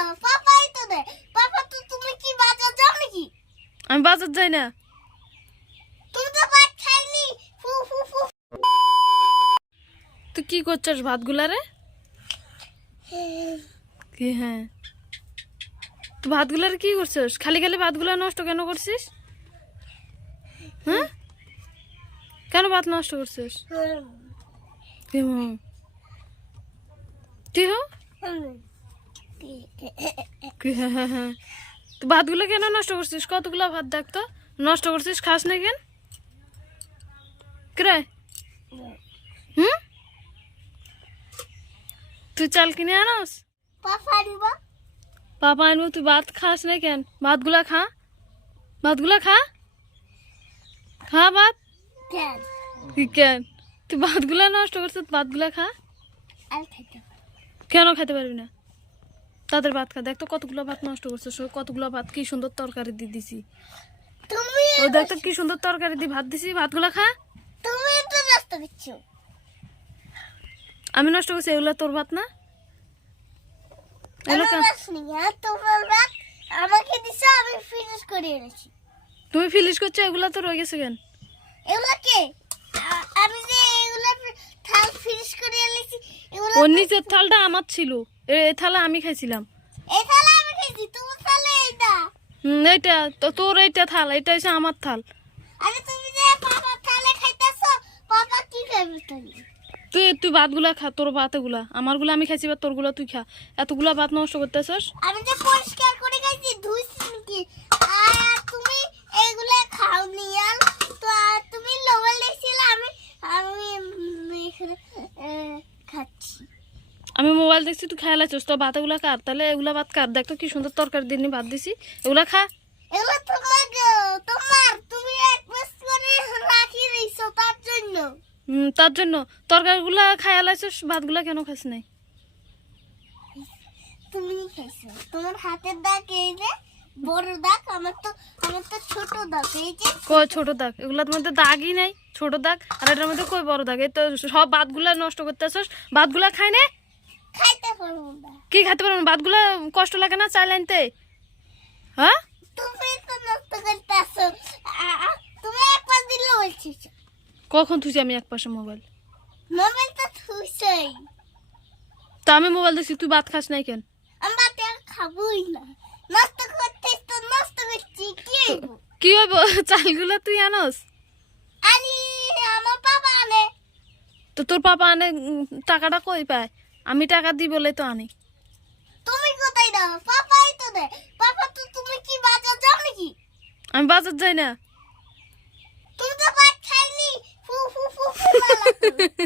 দাও পাপাই তো দেয় পাপা তো তুমি কি বাজার যাও নাকি? আমি বাজার যাই না। তুমি তো ভাত খাইনি ফু ফু ফু। তুই কি করছিস ভাতগুলা রে? কি হ্যাঁ। তুই ভাতগুলার কি করছিস? খালি খালি ভাতগুলা নষ্ট কেন করছিস? হ্যাঁ? কেন ভাত নষ্ট করছিস? হুম কি হো তুই ভাতগুলো কেন নষ্ট করছিস? কতগুলো ভাত দেখতো নষ্ট করছিস খাস না কেন? কে হুম? তুই চাল কিনে আনস? পাপা নিব পাপা আনব তুই ভাত খাস না কেন? ভাতগুলা খা। ভাতগুলা খা। খা ভাত। কেন? কেন? তুই ভাতগুলা নষ্ট করছিস ভাতগুলা খা। কেন খেতে পারবি না? তাদের ভাত খা দেখ তো কতগুলো ভাত নষ্ট করছে কতগুলো ভাত কি সুন্দর তরকারি দিয়ে দিছি। তুমি ওই দেখ কি সুন্দর তরকারি দিয়ে ভাত দিছি ভাতগুলা খা। তুমি তো নষ্ট করছ আমি নষ্ট করছি এগুলো তোর ভাত না? ভাত আমাকে দিছো আমি ফিনিশ করে এনেছি। তুমি ফিলিস করছ এগুলো তো রয়ে গেছে কেন? এগুলো কে? আমি যে এগুলো থাল ফিনিশ করে এনেছি ওর নিচের থালটা আমার ছিল। এই থালা আমি খাইছিলাম। এই থালা আমি খেয়েছি তোমার থালা এইটা। হুম, এইটা তো তোর এইটা থাল এটা হচ্ছে আমার থাল। আরে তুমি যে পাপা থালে খাইতেছো পাপা কি খাবে তুমি? তুই তুই ভাতগুলা খা তোর ভাতগুলা। আমারগুলো আমি খাইছি বা তোরগুলা তুই খা। এতগুলা ভাত নষ্ট করতেছস? আমি যে পরিষ্কার করে খাইছি ধুইছি নাকি? আর তুমি এগুলো খাওনি আর তো আর তুমি লোভে লেগেছিলে আমি আমি এখানে খাচ্ছি। আমি মোবাইল দেখছি তুই খেয়াল আছিস? তো ভাতগুলা কার? তাহলে এগুলা ভাত কার? দেখ তো কি সুন্দর তরকারি দিয়ে ভাত দিছি। এগুলা খা। এগুলো তার জন্য। হুম, তার জন্য। তরকারিগুলা খেয়াল আছিস? ভাতগুলা কেন খাস নাই? তুমি খাইছো? তোমার হাতের দাগ এই যে বড় দাগ আমার তো আমার তো ছোট দাগ এই যে। কই ছোট দাগ? এগুলোর মধ্যে দাগই নাই ছোট দাগ আর এটার মধ্যে কই বড় দাগ? এই তো সব ভাতগুলা নষ্ট করতেছস ভাতগুলা খাই না। খাইতে পারব না। কি খাইতে পারব না? ভাতগুলা কষ্ট লাগে না চাইলে আনতে? হ্যাঁ? তুমি তো নষ্ট করতেছো। তুমি একবার দিলে বলছিস কখন থুইছি আমি এক পাশে মোবাইল? মোবাইল তো থুইছই। তা আমি মোবাইল দেখছি তুই ভাত খাস নাই কেন? আমি খাবোই না। নষ্ট করতেছ তো নষ্ট করছি কি হইব? কি হইব? চালগুলা তুই আনস? আরে আমার বাবা আনে। তো তোর পাপা আনে টাকাটা কই পায়? আমি টাকা দিই বলে তো আনি। তুমি কোথায় দাও পাপাই তো দে পাপা তো তুমি কি বাজার যাও নাকি? আমি বাজার যাই না। তুমি তো ভাত খাইনি। ফু ফু ফু ফু